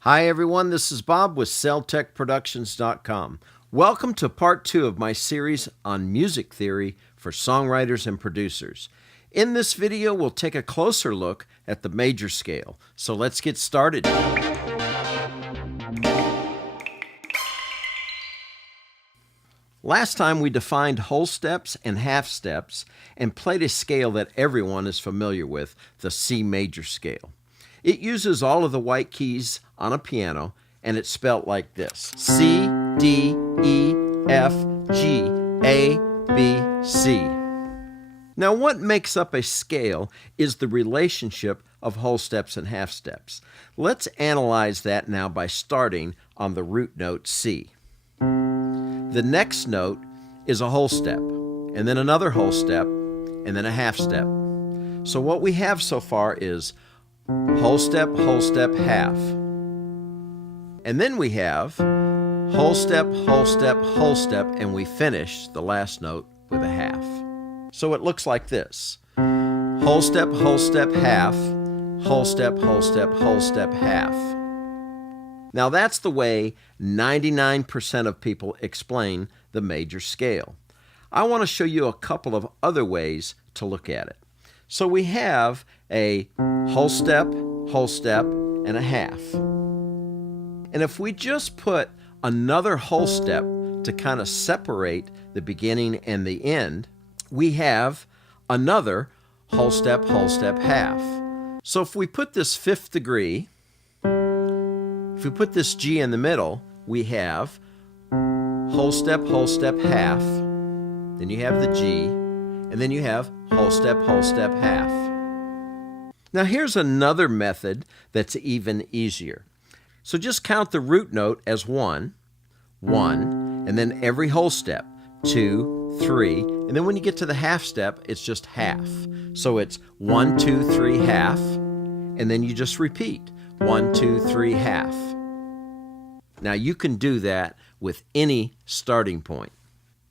Hi everyone, this is Bob with CellTechProductions.com. Welcome to part 2 of my series on music theory for songwriters and producers. In this video, we'll take a closer look at the major scale. So let's get started. Last time we defined whole steps and half steps and played a scale that everyone is familiar with, the C major scale. It uses all of the white keys on a piano, and it's spelled like this: C, D, E, F, G, A, B, C. Now, what makes up a scale is the relationship of whole steps and half steps. Let's analyze that now by starting on the root note C. The next note is a whole step, and then another whole step, and then a half step. So what we have so far is whole step, half. And then we have whole step, and we finish the last note with a half. So it looks like this: whole step, half, whole step, half. Now that's the way 99% of people explain the major scale. I want to show you a couple of other ways to look at it. So we have a whole step, and a half. And if we just put another whole step to kind of separate the beginning and the end, we have another whole step, half. So if we put this fifth degree, if we put this G in the middle, we have whole step, half. Then you have the G, and then you have whole step, half. Now here's another method that's even easier. So just count the root note as 1, and then every whole step, 2, 3, and then when you get to the half step, it's just half. So it's 1, 2, 3, half, and then you just repeat 1, 2, 3, half. Now you can do that with any starting point.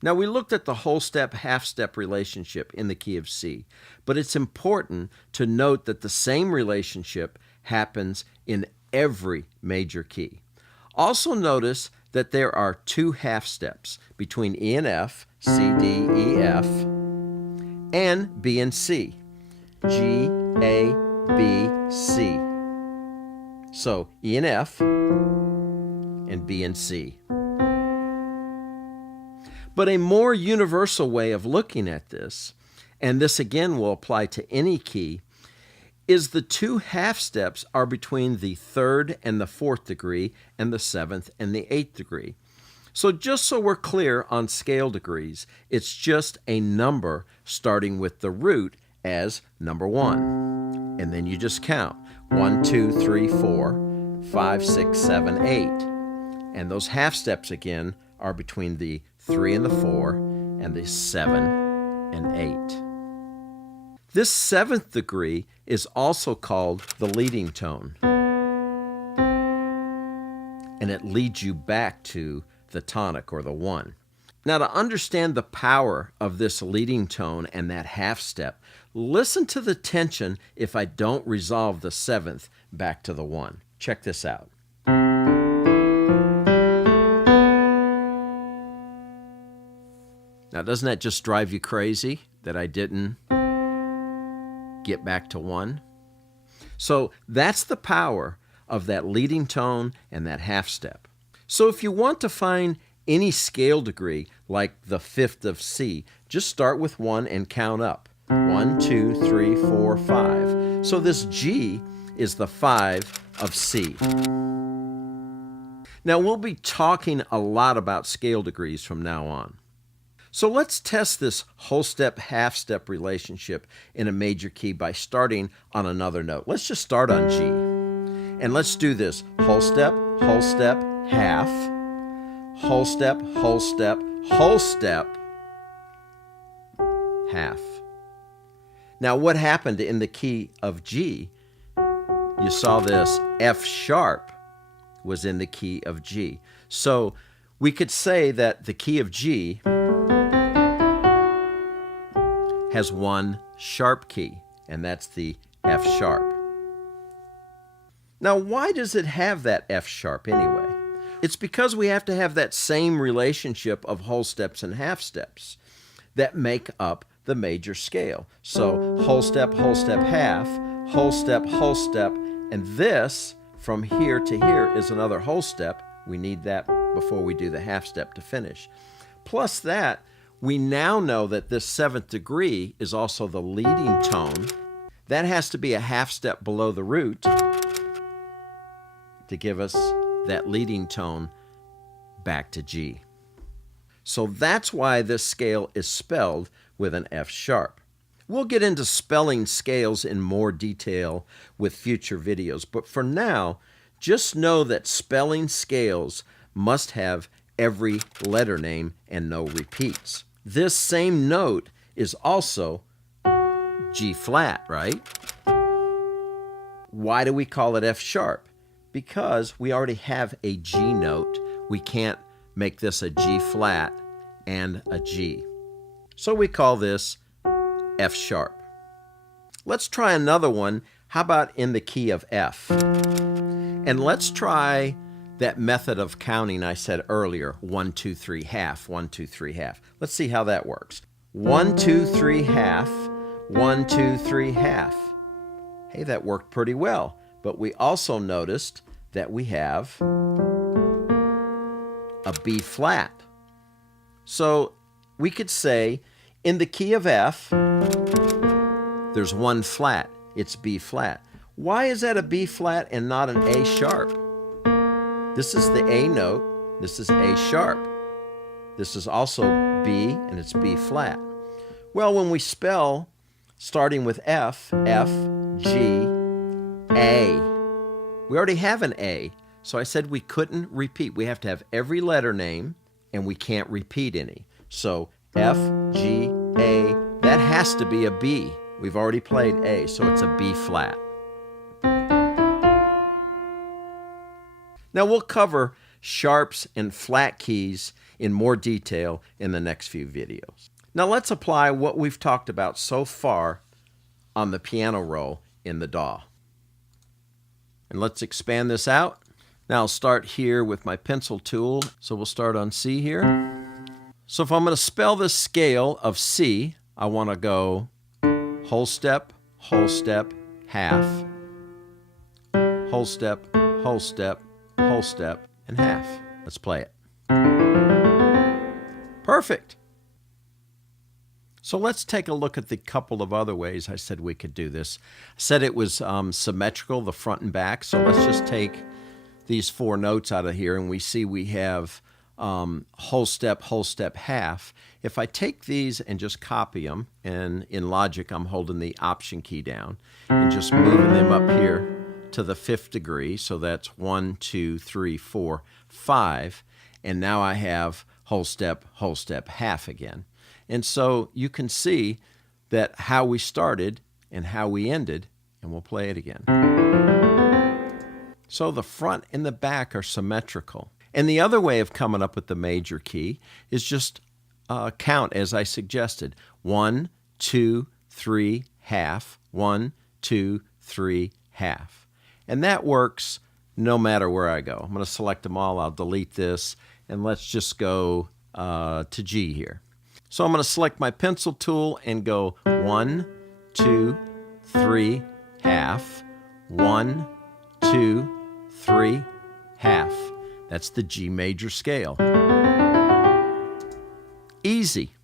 Now we looked at the whole step, half step relationship in the key of C, but it's important to note that the same relationship happens in every major key. Also notice that there are two half steps between E and F, C, D, E, F, and B and C, G, A, B, C. So E and F and B and C. But a more universal way of looking at this, and this again will apply to any key, is the two half steps are between the third and the fourth degree and the seventh and the eighth degree. So just so we're clear on scale degrees, it's just a number starting with the root as number 1. And then you just count 1, 2, 3, 4, 5, 6, 7, 8. And those half steps again are between the 3 and the 4 and the 7 and 8. This seventh degree is also called the leading tone, and it leads you back to the tonic or the 1. Now, to understand the power of this leading tone and that half step, listen to the tension if I don't resolve the seventh back to the 1. Check this out. Now, doesn't that just drive you crazy that I didn't get back to 1? So that's the power of that leading tone and that half step. So if you want to find any scale degree like the fifth of C, just start with 1 and count up. 1, 2, 3, 4, 5. So this G is the 5 of C. Now we'll be talking a lot about scale degrees from now on. So let's test this whole step, half step relationship in a major key by starting on another note. Let's just start on G. And let's do this: whole step, half, whole step, half. Now what happened in the key of G? You saw this F sharp was in the key of G. So we could say that the key of G has one sharp key, and that's the F sharp. Now, why does it have that F sharp anyway? It's because we have to have that same relationship of whole steps and half steps that make up the major scale. So whole step, half, whole step, and this from here to here is another whole step. We need that before we do the half step to finish. Plus that, we now know that this 7th degree is also the leading tone. That has to be a half step below the root to give us that leading tone back to G. So that's why this scale is spelled with an F sharp. We'll get into spelling scales in more detail with future videos, but for now, just know that spelling scales must have every letter name and no repeats. This same note is also G flat, right? Why do we call it F sharp? Because we already have a G note. We can't make this a G flat and a G. So we call this F sharp. Let's try another one. How about in the key of F? And let's try that method of counting I said earlier, 1, 2, 3, half, 1, 2, 3, half. Let's see how that works. 1, 2, 3, half, 1, 2, 3, half. Hey, that worked pretty well. But we also noticed that we have a B flat. So we could say in the key of F, there's one flat. It's B flat. Why is that a B flat and not an A sharp? This is the A note. This is A sharp. This is also B, and it's B flat. Well, when we spell starting with F, F, G, A, we already have an A. So I said we couldn't repeat. We have to have every letter name, and we can't repeat any. So F, G, A, that has to be a B. We've already played A, so it's a B flat. Now we'll cover sharps and flat keys in more detail in the next few videos. Now let's apply what we've talked about so far on the piano roll in the DAW. And let's expand this out. Now I'll start here with my pencil tool. So we'll start on C here. So if I'm going to spell this scale of C, I want to go whole step, half, whole step, whole step, and half. Let's play it. Perfect. So let's take a look at the couple of other ways I said we could do this. I said it was symmetrical, the front and back. So let's just take these 4 notes out of here, and we see we have whole step, half. If I take these and just copy them, and in Logic I'm holding the Option key down and just moving them up here to the 5th degree, so that's 1, 2, 3, 4, 5, and now I have whole step, half again. And so you can see that how we started and how we ended, and we'll play it again. So the front and the back are symmetrical. And the other way of coming up with the major key is just count as I suggested. 1, 2, 3, half, 1, 2, 3, half. And that works no matter where I go. I'm going to select them all. I'll delete this, and let's just go to G here. So I'm going to select my pencil tool and go 1, 2, 3, half, 1, 2, 3, half. That's the G major scale. Easy.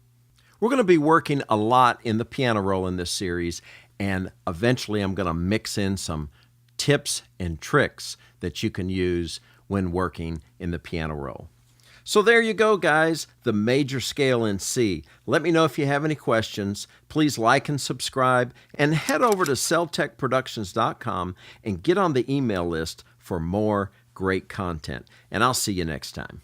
We're going to be working a lot in the piano roll in this series, and eventually I'm going to mix in some tips and tricks that you can use when working in the piano roll. So there you go, guys, the major scale in C. Let me know if you have any questions. Please like and subscribe, and head over to celltechproductions.com and get on the email list for more great content. And I'll see you next time.